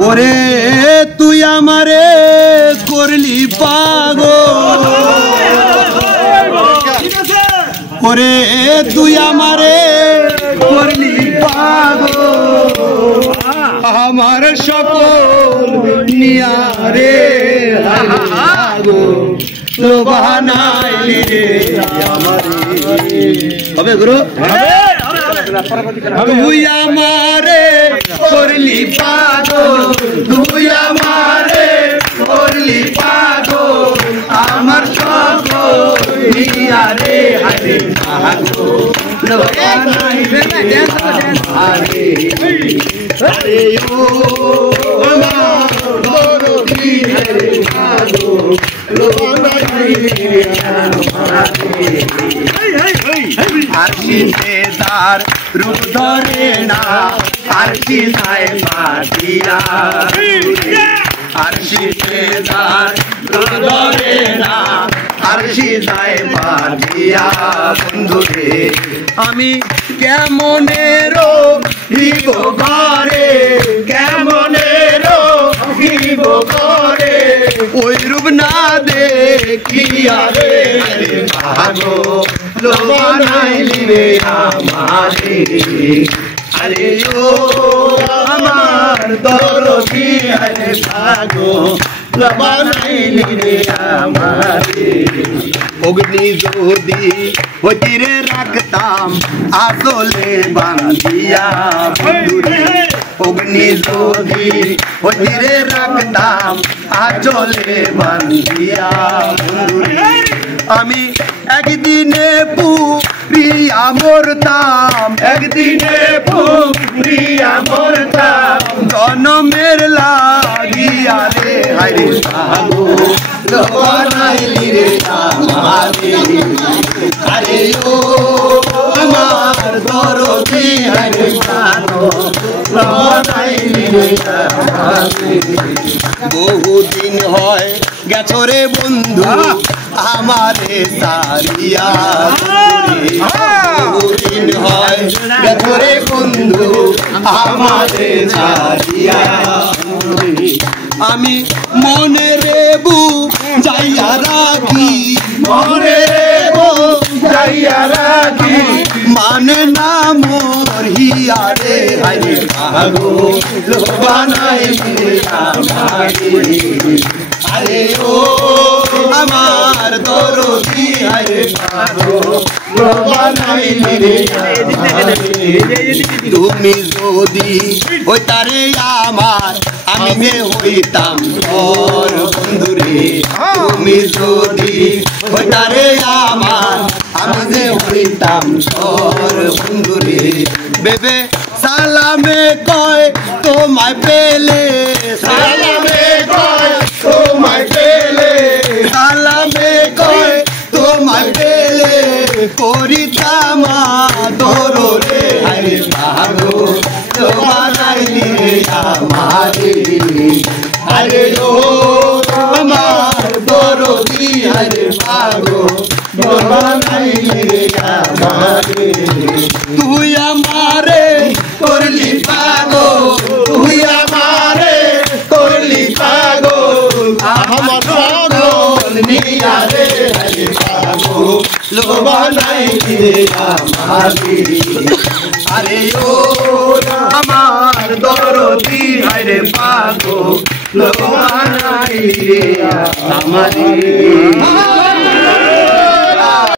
ওরে তুই আমারে করলি পাগল ওরে তুই আমারে করলি পাগল আমার সকল নিয়ারে বানাইলি রে হবে গুরু তুই আমারে করলি পাগল তুই আমারে করলি পাগল আমার সকল নিয়ারে হারে পাগল বানাইলি রে আরে ও আমার দরদি রে পাগল বানাইলি রে আরশিদার রূপ ধরে না আরশিদায় পাতিয়া আরশিদার রূপ ধরে না আরশিদায় পাতিয়া বন্ধুরে আমি কেমনেরো হিব ঘরে কেমনেরো হিব ঘরে ওই রূপ না দেখিয়া রে ভাগো বানাইলি রে আমারে আরে ও আমার দরদি আরে ভাগো বানাইলি রে আমারে অগ্নি যদি হইরে রাখতাম আসলে বাঁধিয়া বন্ধুরে অগ্নি যদি হইরে রাখতাম আসলে বাঁধিয়া বন্ধুরে আমি একদিনে পুরিয়া মরতাম একদিনে পুরিয়া মরতাম জনমের লাগিয়া রে হারে ভাগো বানাইলি রে আমারে আরে ও আমার দরদি হারে ভাগো বানাইলি রে আমারে বহুদিন হয় গেছো রে বন্ধু আমারে সারিয়া বহুদিন হয় গেছো রে বন্ধু আমারে সারিয়া আমি মনে রেবু যাইয়া রাখি মনে রেবু যাইয়া রাখি মানে না মোর হিয়া রে হারে ভাগো বানাইলি রে আমারে আরে ও আমার দরদি হারে ভাগো বানাইলি রে তুমি যদি হইতারে আমার আমি যে হইতাম তোর বন্ধুরে তুমি যদি হইতারে আমার আমি যে হইতাম তোর বন্ধুরে বেবে সালামে কয় তোমায় পেলে সালামে কয় তোমায় পেলে সালামে কয় তোমায় পেলে করিতাম দররে হারে ভাগো বানাইলি রে আমারে আরে ও আমার দরদি হারে ভাগো বানাইলি রে আমারে তুই আমারে করলি পাগল তুই আমারে করলি পাগল আমার পাগল নিয়া রে হারে ভাগো বানাইলি রে আমারে আরে ও আমার দরদি হারে পাগল বানাইলি রে আমারে